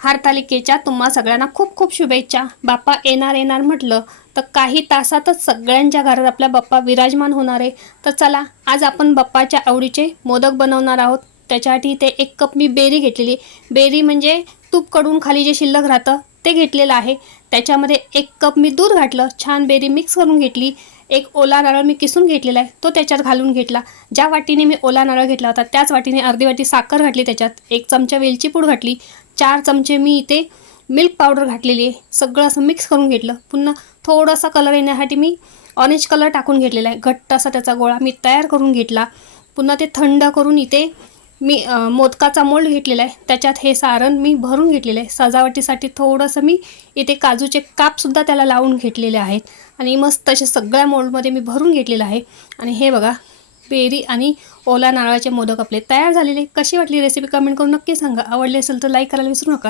हरतालिकेच्या तुम्हा सगळ्यांना खूप खूप शुभेच्छा। बाप्पा येणार म्हटलं तर काही तासातच सगळ्यांच्या घरात आपला बाप्पा विराजमान होणार आहे। तर चला आज आपण बाप्पाच्या आवडीचे मोदक बनवणार आहोत। त्याच्यासाठी इथे 1 कप मी बेरी घेतलेली। बेरी म्हणजे तूप कडून खाली जे शिल्लक राहतं ते घेतलेलं आहे। त्याच्यामध्ये 1 कप मी दूध घातलं, छान बेरी मिक्स करून घेतली। एक ओला नारळ मी किसून घेतलेला आहे तो त्याच्यात घालून घेतला। ज्या वाटीने मी ओला नारळ घेतला होता त्याच वाटीने अर्धी वाटी साखर घातली, त्याच्यात 1 चमचा वेलची पूड घातली, 4 चमचे मी इथे मिल्क पावडर घातलेली आहे। सगळं असं मिक्स करून घेतलं। पुन्हा थोडासा कलर येण्यासाठी मी ऑरेंज कलर टाकून घेतलेला आहे। घट्ट असा त्याचा गोळा मी तयार करून घेतला। पुन्हा ते थंड करून इथे मी मोदकाचा मोल्ड घेतलेला आहे, त्याच्यात हे सारण मी भरून घेतलेलं आहे। सजावटीसाठी थोडंसं मी इथे काजूचे कापसुद्धा त्याला लावून घेतलेले आहेत आणि मस्त असे सगळ्या मोल्डमध्ये मी भरून घेतलेलं आहे। आणि हे बघा बेरी आणि ओला नारळाचे मोदक आपले तयार झालेले। कशी वाटली रेसिपी कमेंट करून नक्की सांगा। आवडली असेल तर लाईक करायला विसरू नका।